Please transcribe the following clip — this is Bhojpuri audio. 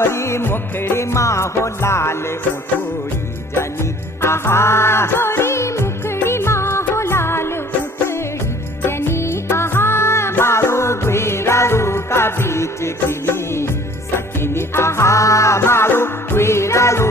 गोरी मुखड़ी माँ हो लाल उठोड़ी जनी आहा गोरी मुखड़ी माँ हो लाल उठड़ी जनी आहा मारू गुरारू का बीच खिली सकिनी आहा मारू गुरारू